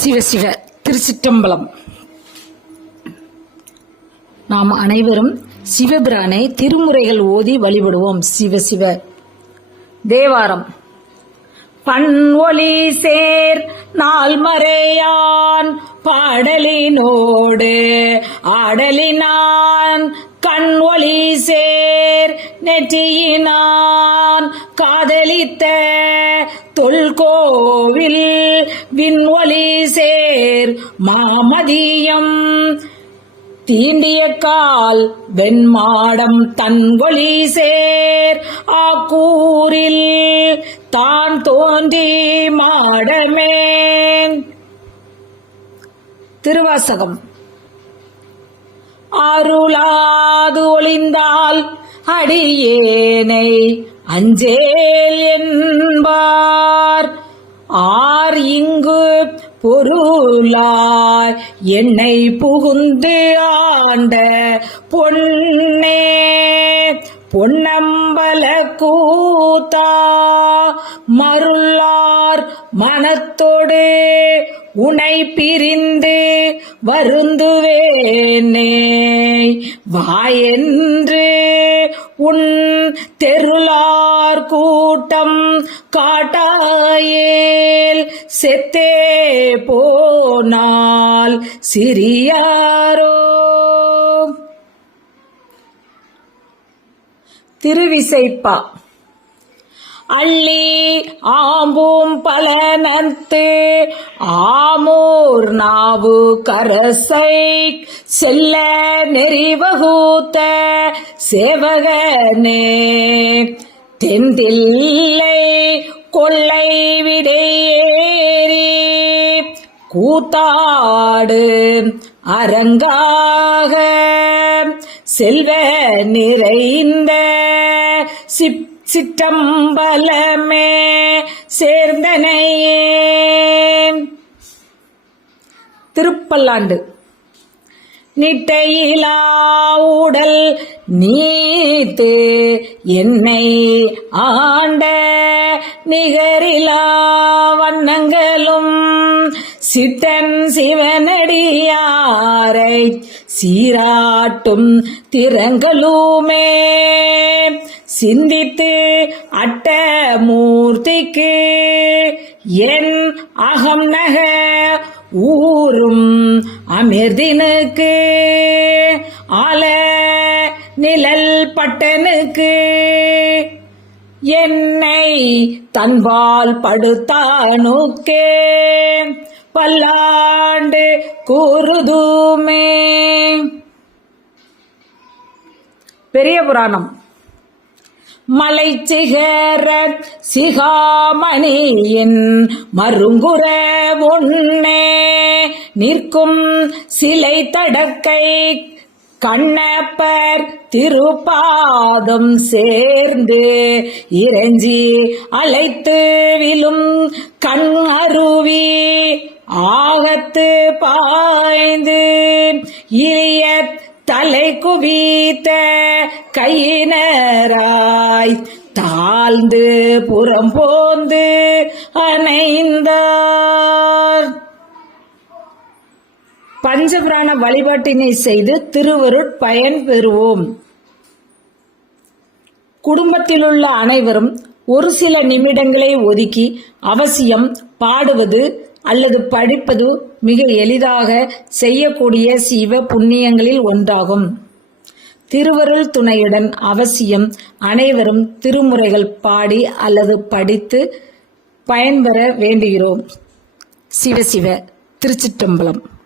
சிவ சிவ திருச்சிற்றம்பலம். நாம் அனைவரும் சிவபிரானை திருமுறைகள் ஓதி வழிபடுவோம். சிவ சிவ. தேவாரம். பண் ஒலி சேர் நால்மறையான் பாடலினோடு ஆடலினான் கண் ஒலி சேர் நெற்றியினான் காதலித்த தொல்கோவில் விண்ஒலி சேர் மாமதியம் தீண்டிய கால் வெண்மாடம் தன்கொலி சேர் ஆக்கூரில் தான் தோன்றி மாடமே. திருவாசகம். அருளாது ஒளிந்தால் அடியேனை அஞ்சேல் என்பார் ஆர் இங்கு பொருளாய் என்னை புகுந்து ஆண்ட பொன்னே பொன்னம்பல கூத்தா மருளார் மனத்தோடு உனை பிரிந்து வருந்துவேனே வாயென்று உன் தெருளார் கூட்டம் காட்டாயேல் செத்தே போனால் சிறியாரோ. திருவிசைப்பா. அள்ளி ஆம்பூம் பலனத்து ஆமோர் நாவு கரசை செல்ல நெறிவகூத்த சேவகனே தெந்தில்லை கொள்ளை விடையேறி கூத்தாடு அரங்காக செல்வ நிறைந்த சிற்றம்பலமே சேர்ந்தனையே. திருப்பல்லாண்டு. நிட்டையிலா உடல் நீத்து என்னை ஆண்ட நிகரிலா வண்ணங்களும் சித்தன் சிவனடியாரை சீராட்டும் திறங்களுமே சிந்தித்து அட்ட மூர்த்திக்கு என் அகம் நக ஊரும் அமிர்தினுக்கு ஆல நிழல் பட்டனுக்கு என்னை தன்பால் படுத்தானுக்கே பல்லாண்டு கூறுதுமே. பெரிய புராணம். மலைச்சிகர சிகாமணியின் மருங்குற ஒன்னே நிற்கும் சிலை தடக்கை கண்ணப்பர் திருப்பாதம் சேர்ந்து இறைஞ்சி அழைத்து விழும் கண் அருவி ஆகத்து பாய்ந்து இளைய தலை குவித்த கையினராய் தாழ்ந்து புறம் போந்து அணைந்தார். பஞ்சபிராண வழிபாட்டினை செய்து திருவருட் பயன் பெறுவோம். குடும்பத்திலுள்ள அனைவரும் ஒரு சில நிமிடங்களை ஒதுக்கி அவசியம் பாடுவது அல்லது படிப்பது மிக எளிதாக செய்யக்கூடிய சிவ புண்ணியங்களில் ஒன்றாகும். திருவருள் துணையுடன் அவசியம் அனைவரும் திருமுறைகள் பாடி அல்லது படித்து பயன்பெற வேண்டுகிறோம். சிவ சிவ. திருச்சிற்றம்பலம்.